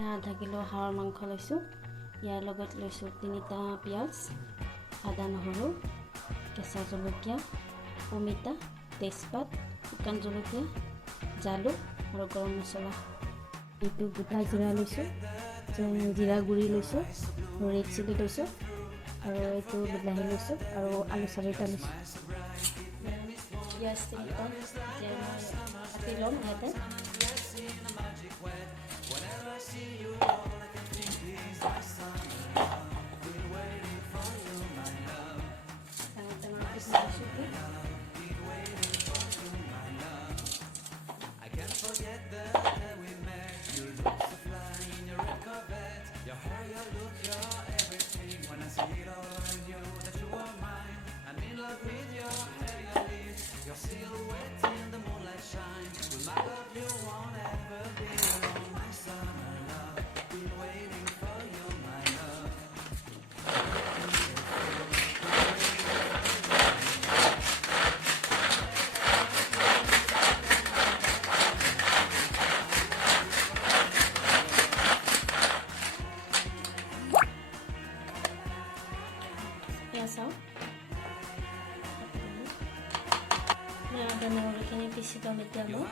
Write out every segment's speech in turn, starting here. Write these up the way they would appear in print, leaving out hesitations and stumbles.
আধা কিলো হাঁহৰ মাংস লৈছোঁ। ইয়াৰ লগত লৈছোঁ 3টা পিঁয়াজ, আদা নহৰু, কেঁচা জলকীয়া, অমিতা, তেজপাত, শুকান জলকীয়া, জালুক আৰু গৰম মছলা। এইটো গোটা জিৰা লৈছোঁ, জিৰা গুড়ি লৈছোঁ, ৰেড চিলি লৈছোঁ আৰু এইটো বিলাহী লৈছোঁ আৰু আলু 4টা লৈছোঁ। পিঁয়াজ 3টা এতিয়া মই কাটি ল'ম ইয়াতে। আদা নহৰুখিনি পিচি ল'ম এতিয়া মই।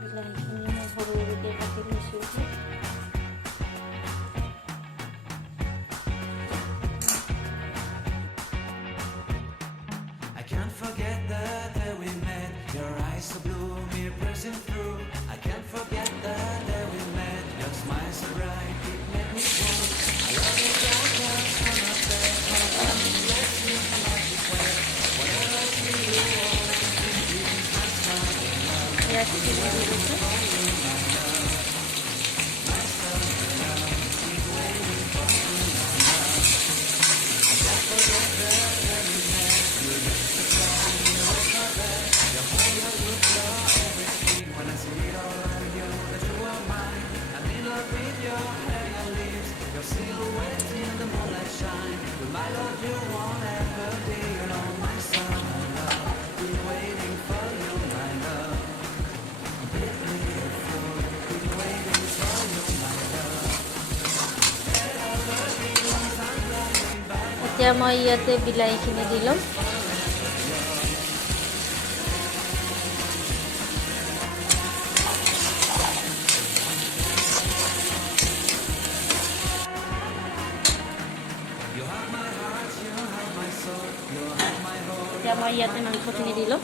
বিলাহীখিনি মই সৰু সৰুকৈ কাটি লৈছোঁ। I can't forget the day we met. Your eyes so blue, me pressing through. I can't forget the day we met. Your smile so bright, it made me cool. I love you just one of them. Bless you in magic way. Whenever I see you, all I can think is my summer love. Yes, it is. এতিয়া মই ইয়াতে বিলাহীখিনি দি ল'ম। এতিয়া মই ইয়াতে মাংসখিনি দি ল'ম।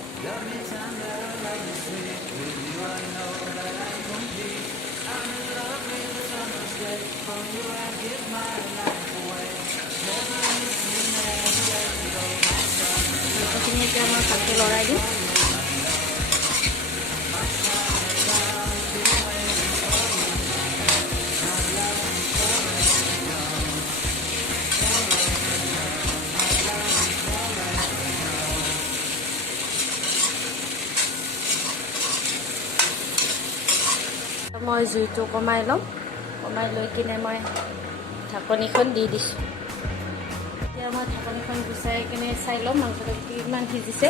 মাংসখিনি এতিয়া মই ভালকৈ লৰাই দিম। মই জুইটো কমাই ল'ম। কমাই লৈ কিনে মই ঢাকনিখন দি দিছোঁ। এতিয়া মই ঢাকনিখন গুচাই কিনে চাই ল'ম মাংসটো কিমান সিজিছে।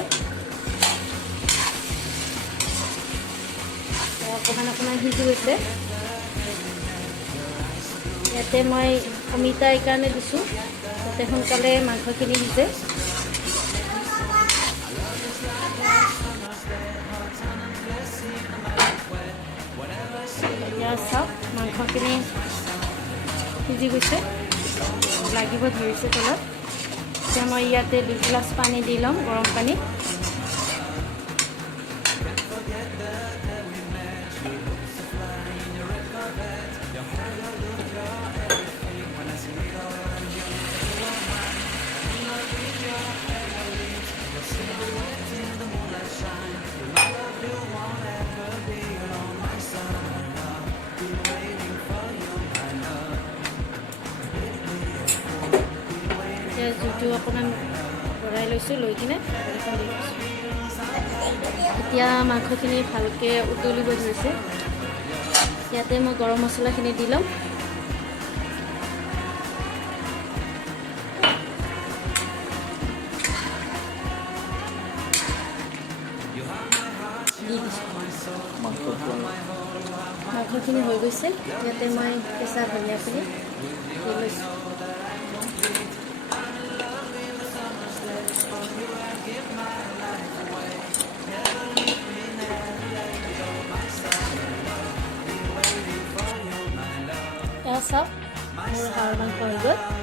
অকণমান সিজি গৈছে। ইয়াতে মই অমিতা এইকাৰণে দিছোঁ যাতে সোনকালে মাংসখিনি সিজে। এতিয়া চাওক মাংসখিনি সিজি গৈছে, লাগিব ধৰিছে তলত। এতিয়া মই ইয়াতে 2 গ্লাছ পানী দি ল'ম, গৰম পানী। ভৰাই লৈছোঁ, লৈ কিনে এখন দি লৈছোঁ। এতিয়া মাংসখিনি ভালকৈ উতলিব ধৰিছে। ইয়াতে মই গৰম মছলাখিনি দি ল'ম। দি দিছোঁ। মাংসখিনি হৈ গৈছে। ইয়াতে মই কেঁচা ধনিয়াখিনি দি লৈছোঁ। এয়া চাওক, মোৰ হাঁহৰ মাংস হৈ গ'ল।